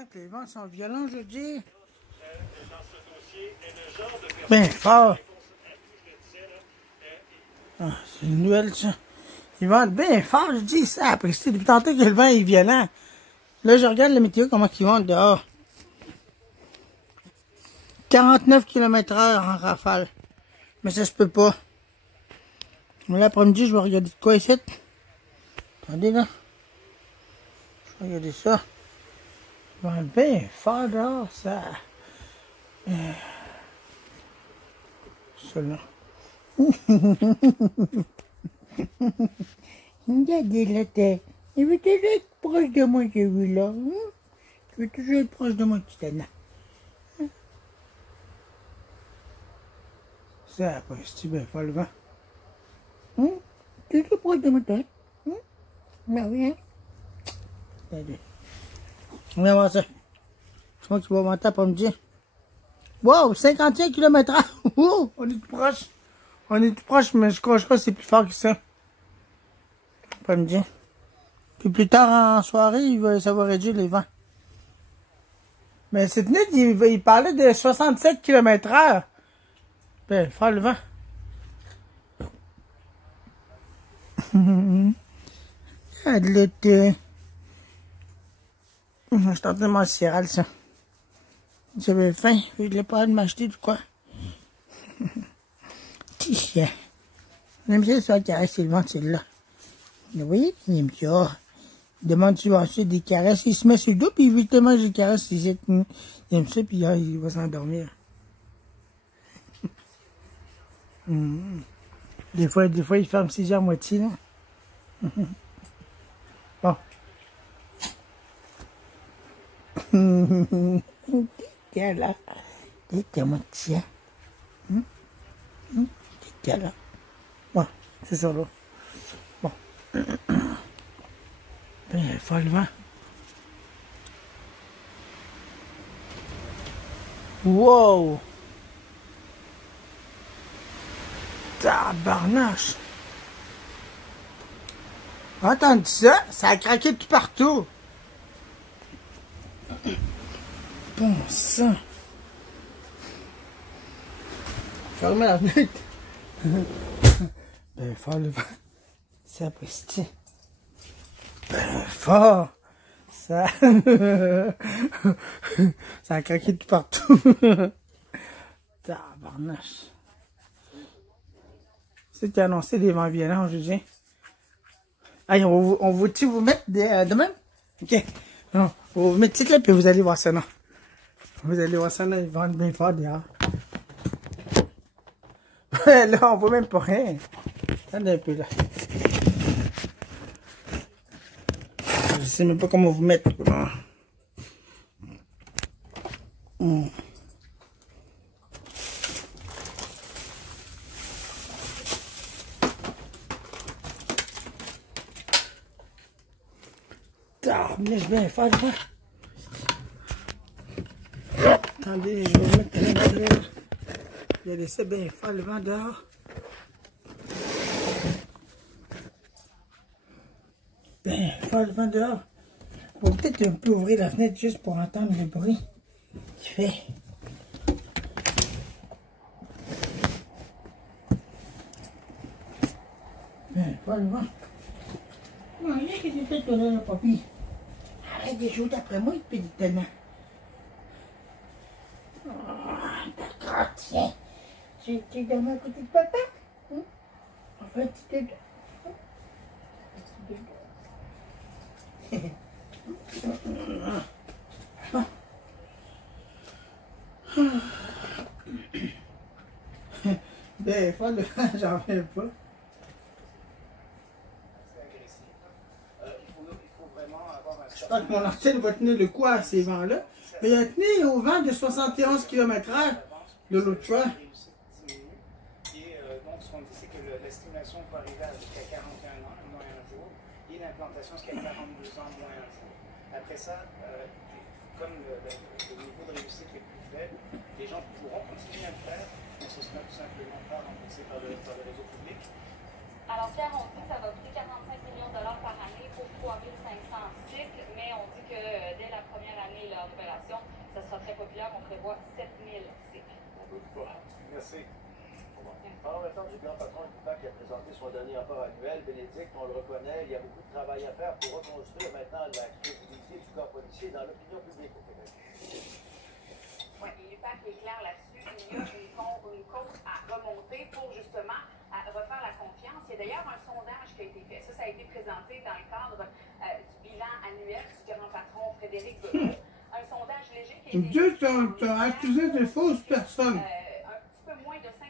Ouais, que les vents sont violents, je dis. Ben fort. Ah, c'est une nouvelle, ça. Ils vendent bien fort, je dis ça. Après, c'est depuis tantôt que le vent est violent. Là, je regarde la météo, comment ils vont dehors. 49 km/h en rafale. Mais ça se peut pas. Mais l'après-midi, je vais regarder de quoi ici. Attendez, là. Je vais regarder ça. Ils vendent bien fort dehors, ça. Ça, là. Regardez la tête. Il veut toujours être proche de moi, j'ai vu là. Tu veux toujours être proche de moi, Titana. Ça, après, c'est bien fort le vent. Tu es toujours proche de moi, toi. Ben oui, hein. Regardez. On va voir ça. Je crois qu'il va monter après-midi. Wow, 51 km/h. Oh, on est tout proche. On est tout proche, mais je crois que c'est plus fort que ça. Après-midi. Puis plus tard en soirée, ça va réduire les vents. Mais cette nuit, il parlait de 67 km/h. Ben, faire le vent. Ah, de l'autre. Je suis en train de manger céréales, ça. J'avais faim, je voulais pas m'acheter du quoi. Petit chien. J'aime bien ça caresser le ventre, celle-là. Vous voyez, il aime ça. Il demande si tu vas acheter des caresses. Il se met sur le dos, puis il veut te manger des caresses. Il aime ça, puis là, il va s'endormir. Des fois, il ferme ses yeux à moitié, là. Bon. Tiens, là. Tiens, mon chien. Tiens, là. Bon, c'est ça, là. Bon. Ben, il faut le vent. Wow! Tabarnache! Entends ça? Ça a craqué tout partout! Bon sang! Fermez la fenêtre! Ben, fort le vent. C'est apprécié. Ben, fort! Ça... ça a craqué tout partout! Tabarnache! C'est qui a annoncé des vents violents aujourd'hui. Allez, on va-tu vous mettre de même? Ok. Non, on va vous mettre titre là, puis vous allez voir ça, non? Vous allez voir ça, là, ils vendent bien fort dehors. Là, on voit même pas rien. Attendez un peu, là. Je sais même pas comment vous mettre. Laisse bien faire le vent. Attendez, je vais vous mettre à l'intérieur. Je vais laisser bien faire le vent dehors. Bien faire le vent dehors. On va peut-être un peu ouvrir la fenêtre juste pour entendre le bruit qu'il fait. Bien faire le vent. Non, il y a que tu fais là, papy. Arrête de jouer d'après moi, petit tenant. Oh, d'accord, tiens. Tu dormes à côté de papa? Enfin, tu te bon. Ben, faut le vent, j'en reviens pas. Je pense que mon antenne va tenir le coup à ces vents-là. Mais il a tenu au vent de 71 km/h de l'autre choix. Donc, ce qu'on dit, c'est que l'estimation peut arriver jusqu'à 41 ans, moins un jour, et l'implantation jusqu'à 42 ans, moins un jour. Après ça, comme le niveau de réussite est plus faible, les gens pourront continuer à le faire, mais ce sera tout simplement pas remboursé par le réseau public. Alors, Pierre, on dit que ça va coûter 45 millions de dollars par année pour 3500 cycles, mais on dit que dès la première année là, d'opération, ça sera très populaire. On prévoit 7000 cycles. Merci. Alors maintenant, du grand patron du PAC qui a présenté son dernier rapport annuel, Bénédicte, on le reconnaît, il y a beaucoup de travail à faire pour reconstruire maintenant la crédibilité du corps policier dans l'opinion publique au Québec. Oui, et l'UPAC est clair là-dessus. Il y a une côte à remonter pour justement refaire la confiance. Il y a d'ailleurs un sondage qui a été fait. Ça a été présenté dans le cadre du bilan annuel du grand patron Frédéric Godreau. Un sondage léger qui a été Dieu t'a accusé de fausses personnes. Un petit peu moins de 55%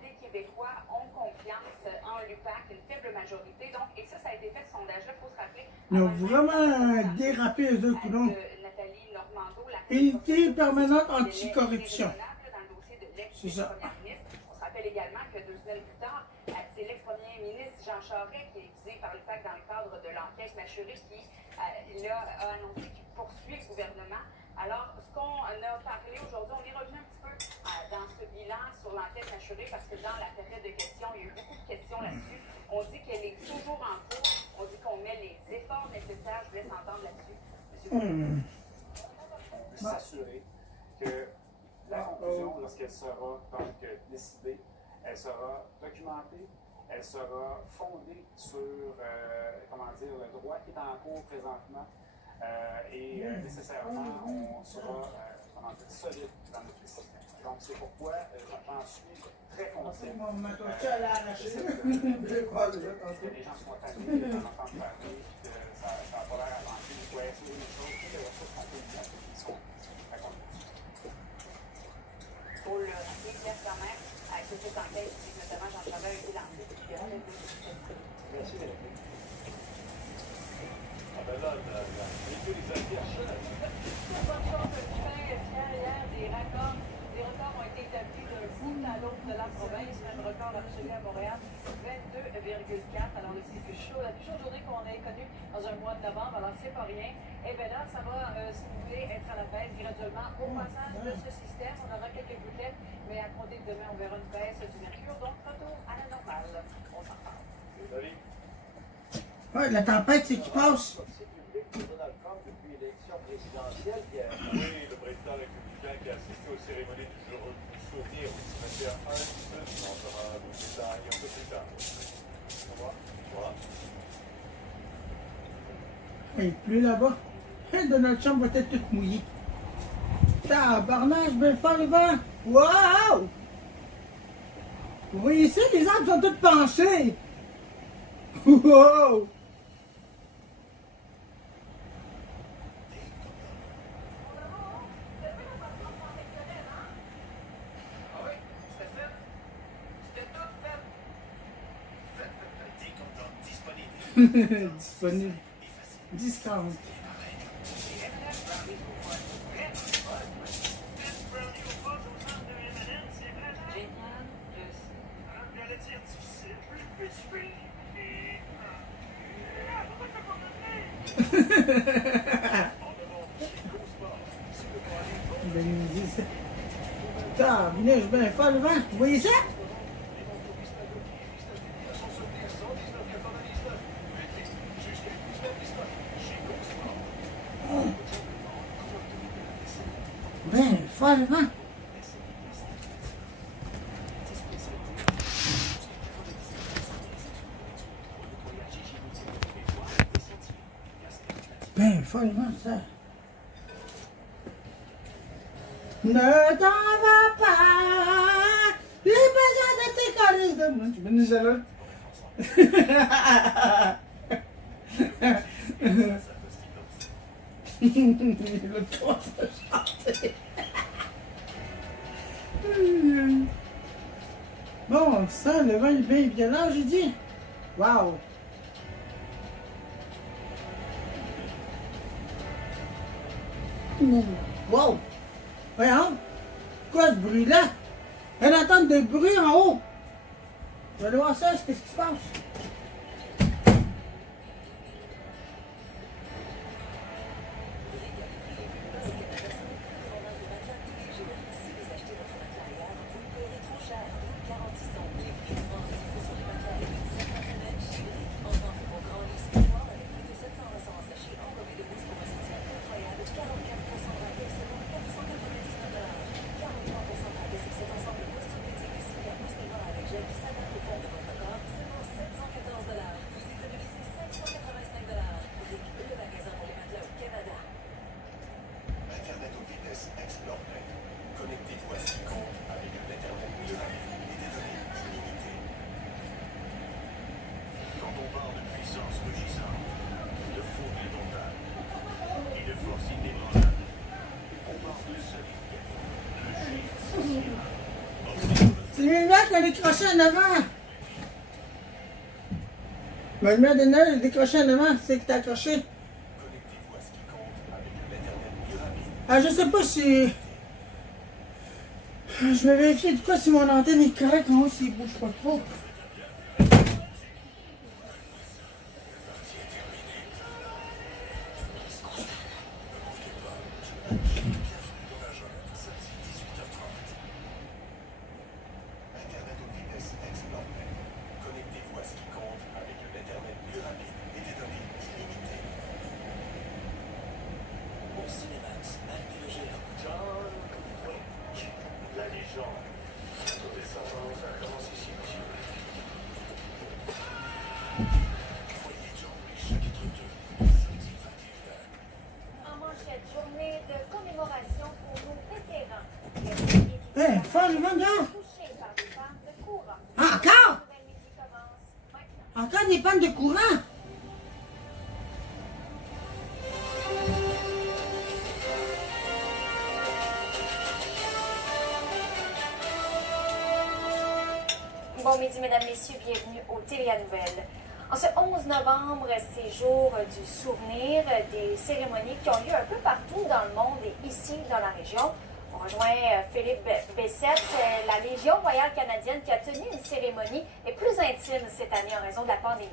des Québécois ont confiance en l'UPAC, une faible majorité. Donc, et ça a été fait, ce sondage-là, il faut se rappeler. Ils ont vraiment dérapé les autres coulons. Nathalie Normando, la Unité permanente anticorruption. C'est ça. On se rappelle également que 2 semaines plus tard, c'est l'ex-premier ministre Jean Charest qui est visé par l'UPAC dans le cadre de l'enquête Machuré qui a annoncé qu'il poursuit le gouvernement. Alors, ce qu'on a parlé aujourd'hui, on est revenu un petit peu dans ce bilan sur l'enquête Machuré parce que dans la période de questions, il y a eu beaucoup de questions là-dessus. On dit qu'elle est toujours en cours. On dit qu'on met les efforts nécessaires. Je vous laisse entendre là-dessus, M. S'assurer que la conclusion, lorsqu'elle sera donc décidée, elle sera documentée, elle sera fondée sur le droit qui est en cours présentement et nécessairement on sera solide dans notre système. Donc c'est pourquoi j'en suis très content. Que les gens soient tannés d'en entendre parler, que ça n'a pas l'air avancé, il faut essayer des choses, toutes les ressources qu'on peut utiliser qui sont à contribution. Il faut le rappeler clair quand même que cette enquête, notamment Jean Charest, a été lancée depuis que Merci, Bénédicte. Ah ben là, l'utilisation. Bonne chose, hier, des records ont été établis d'un bout à l'autre de la province. Même record absolu à Montréal, 22,4. Alors c'est plus chaud, la plus chaude journée qu'on ait connue dans un mois de novembre. Alors c'est pas rien. Et bien là, ça va, si vous voulez, être à la baisse graduellement. Au passage de ce système, on aura quelques gouttelettes, mais à compter de demain, on verra une baisse du mercure. Donc retour à la normale. On s'en parle. Ouais, la tempête, c'est qui passe. Donald Trump depuis l'élection présidentielle. Oui, le président républicain qui a assisté aux cérémonies du souvenir au cimetière Arlington. On aura des détails un peu plus tard. Voilà. Il pleut là-bas. Hey, Donald Trump va être tout mouillé. Tabarnage, belle fort le vent. Wow! Vous voyez ça, les arbres sont tous penchés. Wow! Disponible. Discount. Venez, je vais faire le vent. Vous voyez ça? Ben, faire le vent. Ben, faire le vent, ça. Ne t'en va pas, les besoins de tes caresses de moi. Tu veux nous là? L'autre commence à chanter. Bon, ça, le vent est bien violent, j'ai dit. Wow. Wow. Voyons, quoi ce bruit-là? Une attente de bruit en haut. Je vais aller voir ça, qu'est-ce qui se passe? qui a décroché en avant. Mais le maire de Noël a décroché en avant, c'est qui t'a accroché. Ah, je sais pas si... Je vais vérifier de quoi si mon antenne est correcte, non, s'il bouge pas trop. Encore des pannes de courant. Bon midi, mesdames, messieurs, bienvenue au TVA Nouvelles. En ce 11 novembre, c'est jour du souvenir, des cérémonies qui ont lieu un peu partout dans le monde et ici dans la région. On rejoint Philippe Bessette, la Légion royale canadienne qui a tenu une cérémonie mais plus intime cette année en raison de la pandémie.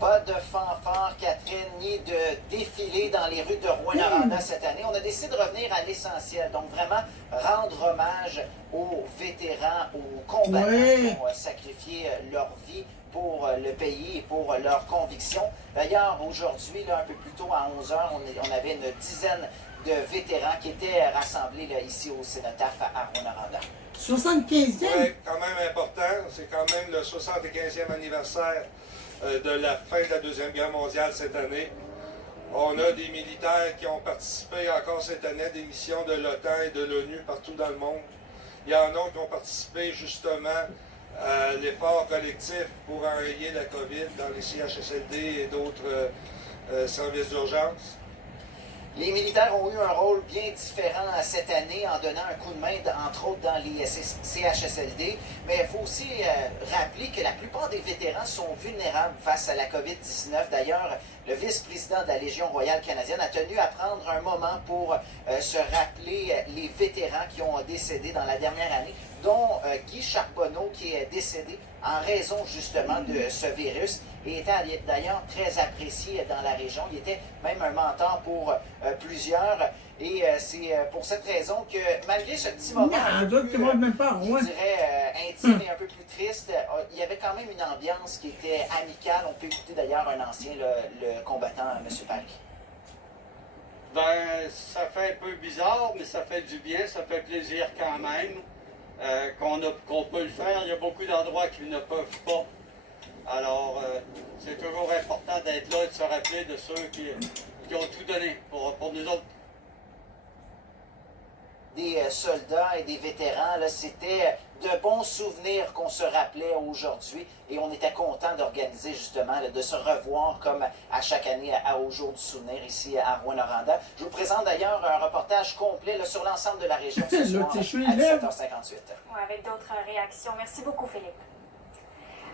Pas de fanfare, Catherine, ni de défilé dans les rues de Rouyn-Noranda cette année. On a décidé de revenir à l'essentiel. Donc, vraiment, rendre hommage aux vétérans, aux combattants qui ont sacrifié leur vie pour le pays et pour leurs convictions. D'ailleurs, aujourd'hui, un peu plus tôt, à 11 h, on avait une dizaine de vétérans qui étaient rassemblés là, ici au Cénotaphe à Rouyn-Noranda. 75e? Oui, quand même important. C'est quand même le 75e anniversaire de la fin de la Deuxième Guerre mondiale cette année. On a des militaires qui ont participé encore cette année à des missions de l'OTAN et de l'ONU partout dans le monde. Il y en a qui ont participé justement à l'effort collectif pour enrayer la COVID dans les CHSLD et d'autres services d'urgence. Les militaires ont eu un rôle bien différent cette année en donnant un coup de main, entre autres, dans les CHSLD. Mais il faut aussi rappeler que la plupart des vétérans sont vulnérables face à la COVID-19. D'ailleurs, le vice-président de la Légion royale canadienne a tenu à prendre un moment pour se rappeler les vétérans qui ont décédé dans la dernière année, dont Guy Charbonneau, qui est décédé en raison justement de ce virus et était d'ailleurs très apprécié dans la région. Il était même un mentor pour plusieurs. Et c'est pour cette raison que, malgré ce petit moment je dirais intime et un peu plus triste, il y avait quand même une ambiance qui était amicale. On peut écouter d'ailleurs un ancien, le combattant, M. Park. Ben, ça fait un peu bizarre, mais ça fait du bien, ça fait plaisir quand même qu'on peut le faire. Il y a beaucoup d'endroits qui ne peuvent pas. Alors, c'est toujours important d'être là et de se rappeler de ceux qui ont tout donné pour nous autres. Des soldats et des vétérans, c'était de bons souvenirs qu'on se rappelait aujourd'hui et on était content d'organiser justement, de se revoir comme à chaque année au jour du souvenir ici à Rouyn-Noranda. Je vous présente d'ailleurs un reportage complet sur l'ensemble de la région ce soir à 17h58. Avec d'autres réactions. Merci beaucoup, Philippe.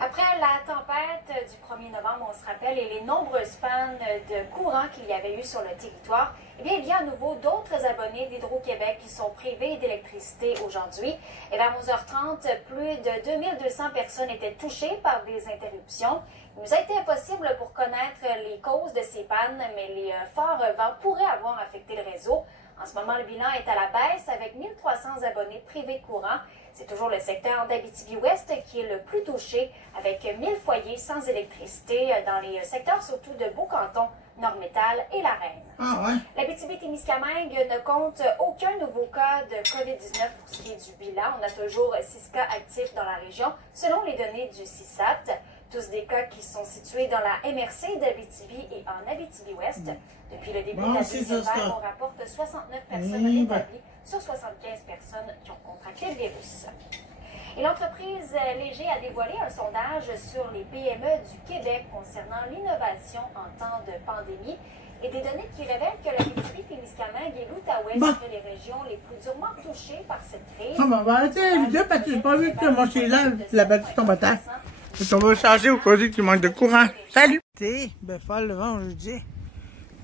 Après la tempête du 1er novembre, on se rappelle, et les nombreuses pannes de courant qu'il y avait eu sur le territoire, eh bien, il y a à nouveau d'autres abonnés d'Hydro-Québec qui sont privés d'électricité aujourd'hui. Et vers 11h30, plus de 2200 personnes étaient touchées par des interruptions. Il nous a été impossible pour connaître les causes de ces pannes, mais les forts vents pourraient avoir affecté le réseau. En ce moment, le bilan est à la baisse avec 1300 abonnés privés de courant. C'est toujours le secteur d'Abitibi-Ouest qui est le plus touché, avec 1000 foyers sans électricité dans les secteurs surtout de Beaucanton, Nord-Métal et La Reine. Ah ouais. L'Abitibi-Témiscamingue ne compte aucun nouveau cas de COVID-19 pour ce qui est du bilan. On a toujours 6 cas actifs dans la région, selon les données du CISAT. Tous des cas qui sont situés dans la MRC d'Abitibi et en Abitibi-Ouest. Depuis le début de la deuxième vague, on rapporte 69 personnes rétablies sur 75 personnes qui ont contracté le virus. Et l'entreprise Léger a dévoilé un sondage sur les PME du Québec concernant l'innovation en temps de pandémie. et des données qui révèlent que la Témiscamingue et l'Outaouais seraient les régions les plus durement touchées par cette crise. On va arrêter la vidéo parce que j'ai pas vu que mon cellulaire, la batterie tombe à terre. On va changer au cas où il manque de courant. Salut! Ben, faire le vent aujourd'hui.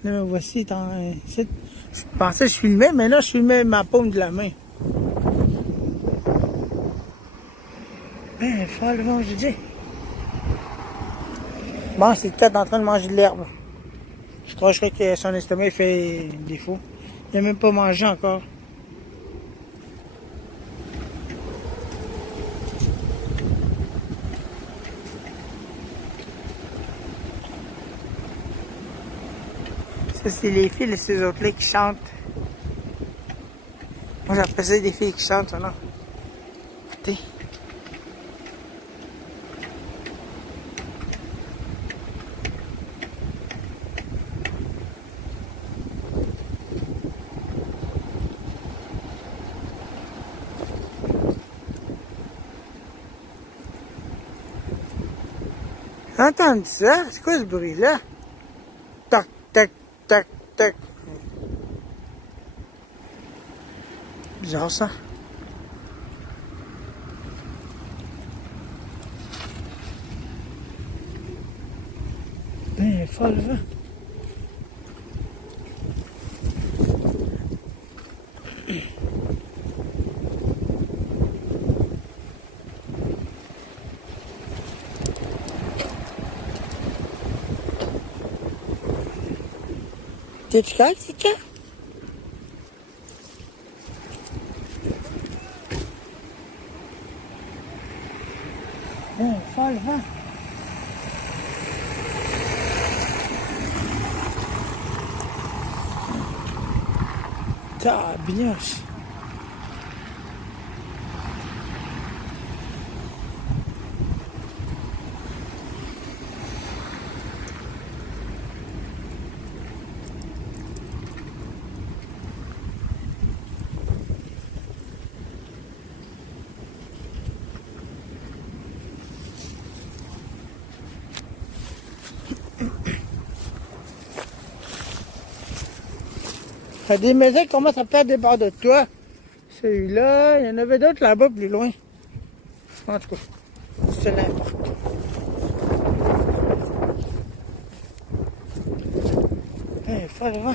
Là, voici, je pensais que je filmais, mais là, je filmais ma paume de la main. Ben, faire le vent aujourd'hui. Bon, c'est peut-être en train de manger de l'herbe. Je crois que son estomac fait défaut. Il n'a même pas mangé encore. Ça, c'est les filles et ces autres-là qui chantent. Moi, j'appelle ça des filles qui chantent, ça, non? Écoutez. Entends ça? C'est quoi ce bruit-là? Tac, tac, tac, tac. Bizarre ça. Ben, fort le vent. T'es-tu correct, c'est quoi? Ben, fort le vent. Tabignoche. Il y a des maisons qui commencent à perdre des bords de toi. Celui-là, il y en avait d'autres là-bas plus loin. En tout cas, c'est n'importe. Il faut le vent.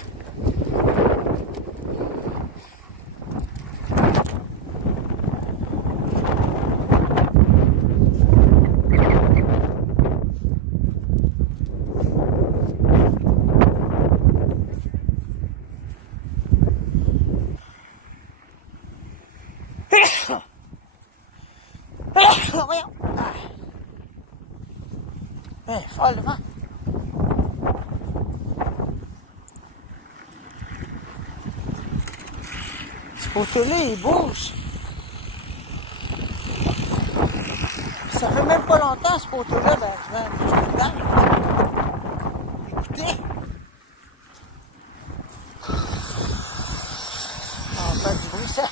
Fort le vent. Ce poteau-là, il bouge. Ça fait même pas longtemps, ce poteau-là, ben, je vais dedans. Écoutez. On va faire du bruit, ça.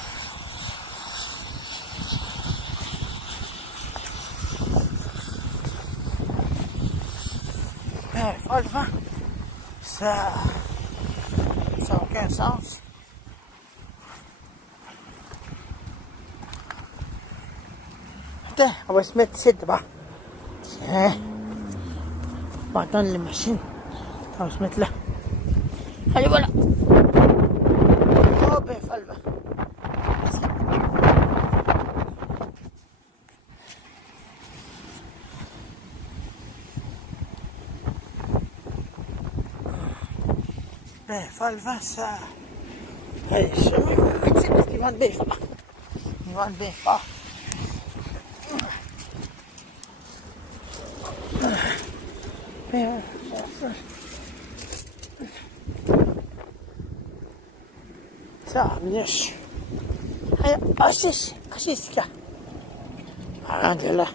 Fort le vent, ça n'a aucun sens. Attends, on va se mettre ici devant. Tiens, on va entendre les machines. On va se mettre là. Allez, voilà. Oh, ben, fort le vent. Merci. Ben, fort le vent, ça. Allez, je vais mettre parce qu'ils vont bien fort. Ils vont bien fort. Ben, ça, minouche. Allez, assis, là. Rentre là.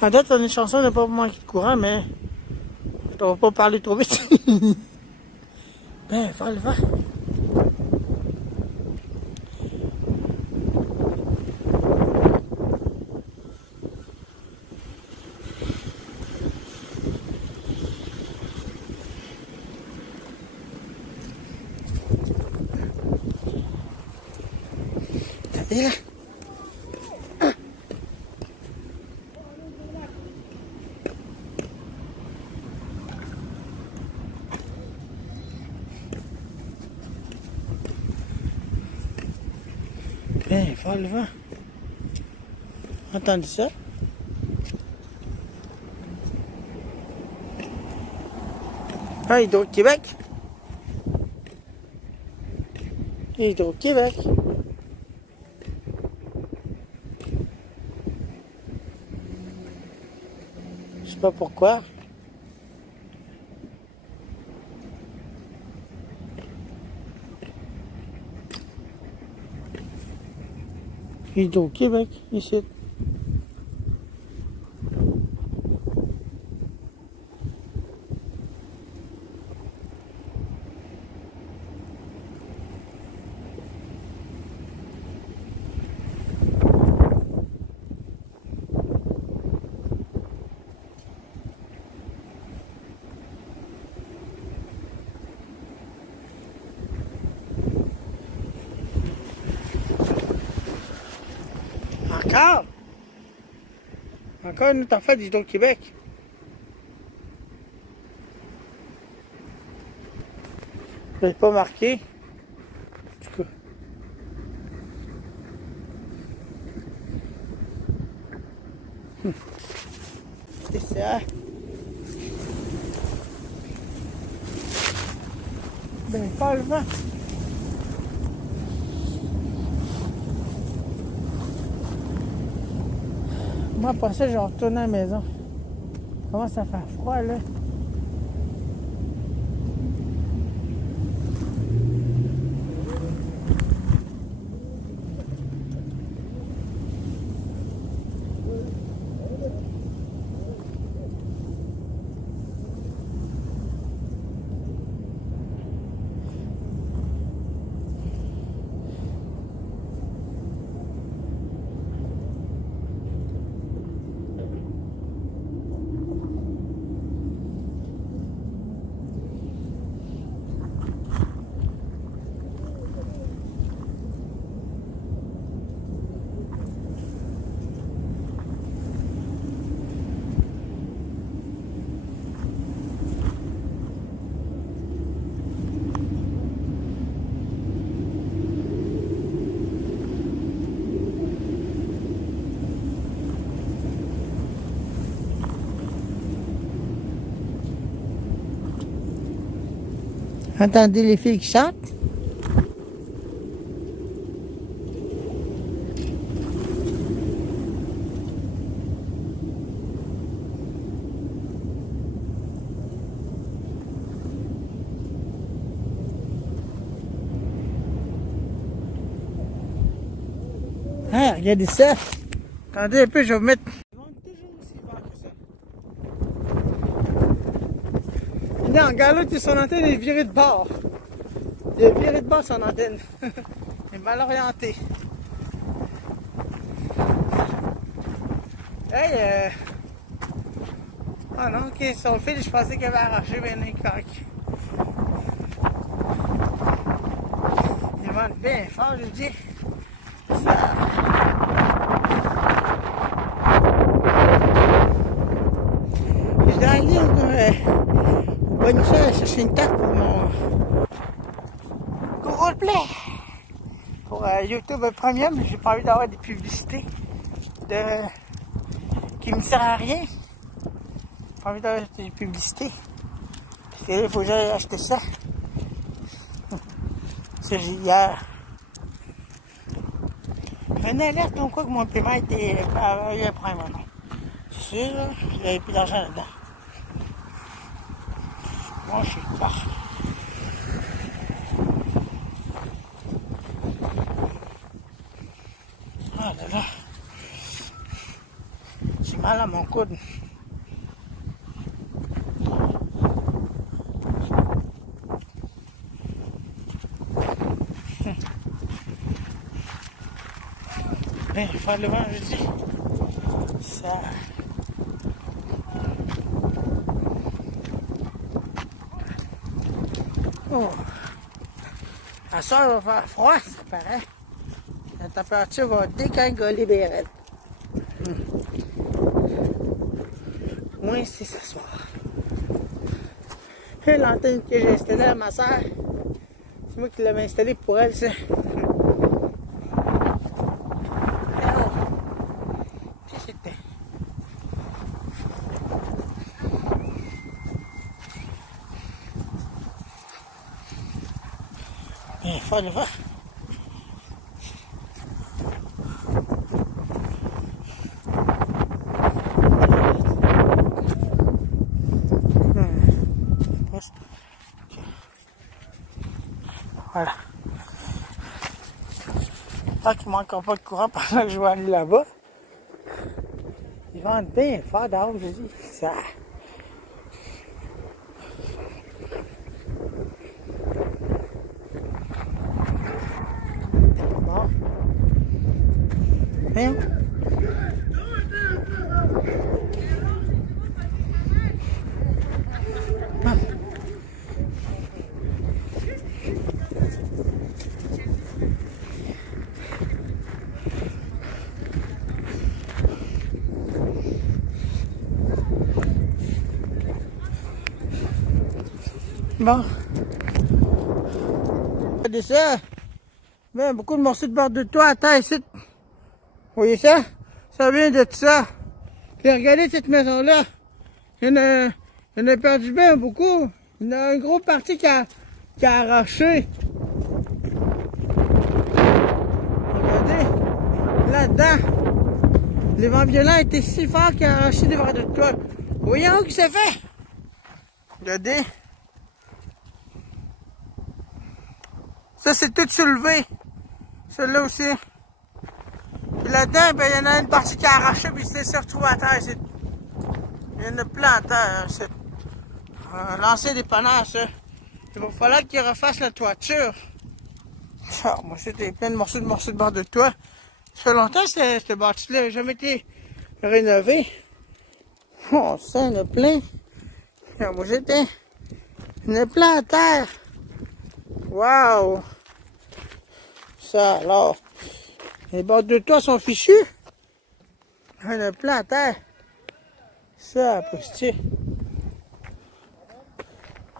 En date, on est chanceux de ne pas manquer de courant, mais on va pas parler trop vite. Ben, va le vent. Regardez là. Bien fort le vent. Entendez ça? Ah, Hydro-Québec. Hydro-Québec. Je sais pas pourquoi. Hydro-Québec, ici. Encore? Encore une autre affaire d'Hydro-Québec. Je l'ai pas marqué. Du coup. C'est ça. Ben, pas le vent. Moi, pour ça, je vais retourner à la maison. Comment ça fait froid, là? Entendez les filles qui chantent? Ah, regardez ça! Attendez un peu, je vais vous mettre... Non, regarde l'autre, son antenne est virée de bord. Il est viré de bord son antenne. Il est mal orienté. Hey, ah non, ok, son fil, je pensais qu'il avait arraché bien les coques. Il vente bien fort, je dis. Ça... Je dois aller au Boniface chercher une tarte pour mon roleplay. Pour YouTube Premium, j'ai pas envie d'avoir des publicités qui me servent à rien. J'ai pas envie d'avoir des publicités. Parce que là, il faut que j'aille acheter ça. C'est hier. Une alerte comme quoi que mon paiement était à Prime maintenant. C'est sûr, là, j'avais plus d'argent là-dedans. Moi, je suis parti. Ah là là. J'ai mal à mon coude. Il faut faire le vent, je dis. Ça. Oh. À soir, il va faire froid, ça paraît. la température va décangoler bien raide. Moins c'est ce soir. Et l'antenne que j'ai installée à ma soeur, c'est moi qui l'avais installée pour elle, ça. Bien fort le vent. Voilà. Tant qu'il ne manquera pas de courant pendant que je vais aller là-bas. Ils vont être bien fort dehors, je dis. Ça. Bon. Bien. Bon. Regardez ça. Ben, beaucoup de morceaux de bord de toit à terre ici. Vous voyez ça? Ça vient de tout ça. Puis regardez cette maison-là. Il y en a perdu bien beaucoup. Il y en a une grosse partie qui a arraché. Regardez. Là-dedans. Les vents violents étaient si forts qu'il a arraché des bords de toit. Vous voyez où que ça fait? Regardez. Ça, c'est tout soulevé. Celui-là aussi. Puis là-dedans, ben, il y en a une partie qui a arraché, puis c'est se retrouvé à terre. Il y en a plein à terre. C'est l'ancien dépanneur, ça. Il va falloir qu'il refasse la toiture. Ah, moi, c'était plein de morceaux de bord de toit. Ça fait longtemps que cette bâtisse-là n'a jamais été rénovée. Oh, ça, il y en a plein. Ah, moi, il y en a plein à terre. Waouh! Ça alors, les bords de toit sont fichus. Il y en a plein à terre. Ça, postier.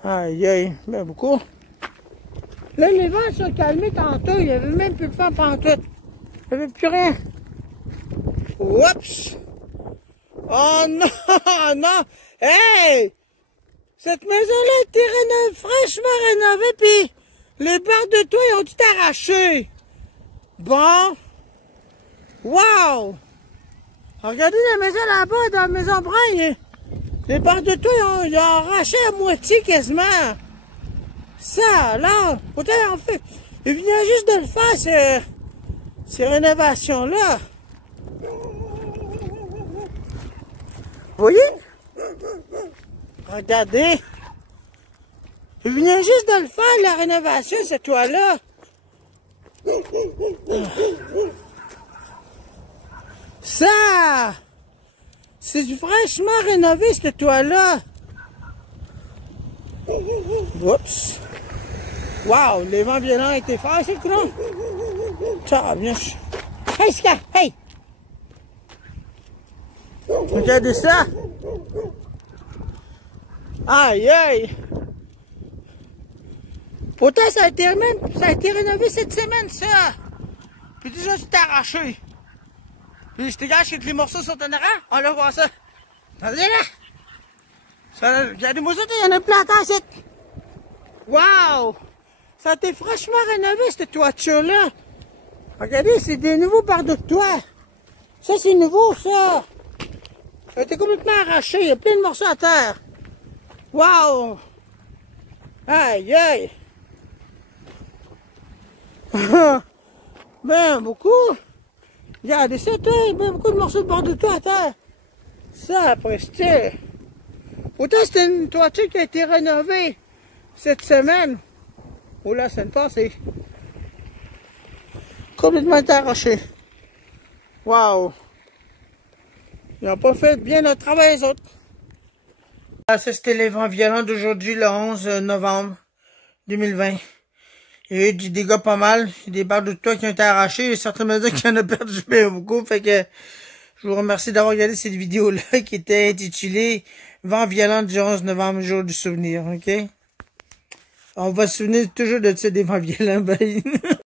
Aïe aïe, bien beaucoup. Là, les vents sont calmés tantôt. Il n'y avait même plus de vent pantoute. Il n'y avait plus rien. Oups! Oh non, non! Hey! Cette maison-là a été fraîchement rénovée, puis les barres de toit, ils ont tout arraché. Bon. Wow! Regardez la maison là-bas, dans la maison Brun. Les barres de toit, ils ont arraché à moitié quasiment. Ça, là, peut-être en fait, il vient juste de le faire, ces rénovations-là. Vous voyez? Regardez. Il vient juste de le faire, la rénovation, ce toit-là. Ça! C'est fraîchement rénové, ce toit-là. Oups! Wow! Les vents violents étaient forts, c'est le courant. Ça, bien. Hey, Ska! Hey! Regardez ça! Aïe, aïe! Pourtant, ça a été rénové cette semaine, ça! Puis déjà, c'est arraché. Puis je te gâche que les morceaux sont en arrière. On va voir ça. Regardez là! Regardez-moi ça, il y en a plein à terre, c'est... Wow! Ça a été franchement rénové, cette toiture-là. Regardez, c'est des nouveaux barres de toit. Ça, c'est nouveau, ça. Ça a été complètement arraché. Il y a plein de morceaux à terre. Wow! Aïe, aïe! Ben, beaucoup. Regardez ça, ben, beaucoup de morceaux de bord de toit à terre. Ça, après, c'était... Autant c'était une toiture qui a été rénovée cette semaine. Oh là, ça ne passait. Complètement arraché. Wow! Ils n'ont pas fait bien notre travail, les autres. Ça, c'était les vents violents d'aujourd'hui, le 11 novembre 2020. Il y a eu des dégâts pas mal. Il y a des barres de toit qui ont été arrachées. Certains me disent qu'il y en a perdu beaucoup. Fait que je vous remercie d'avoir regardé cette vidéo-là qui était intitulée Vent violent du 11 novembre, jour du souvenir. OK? On va se souvenir toujours de ça, des vents violents. Bye.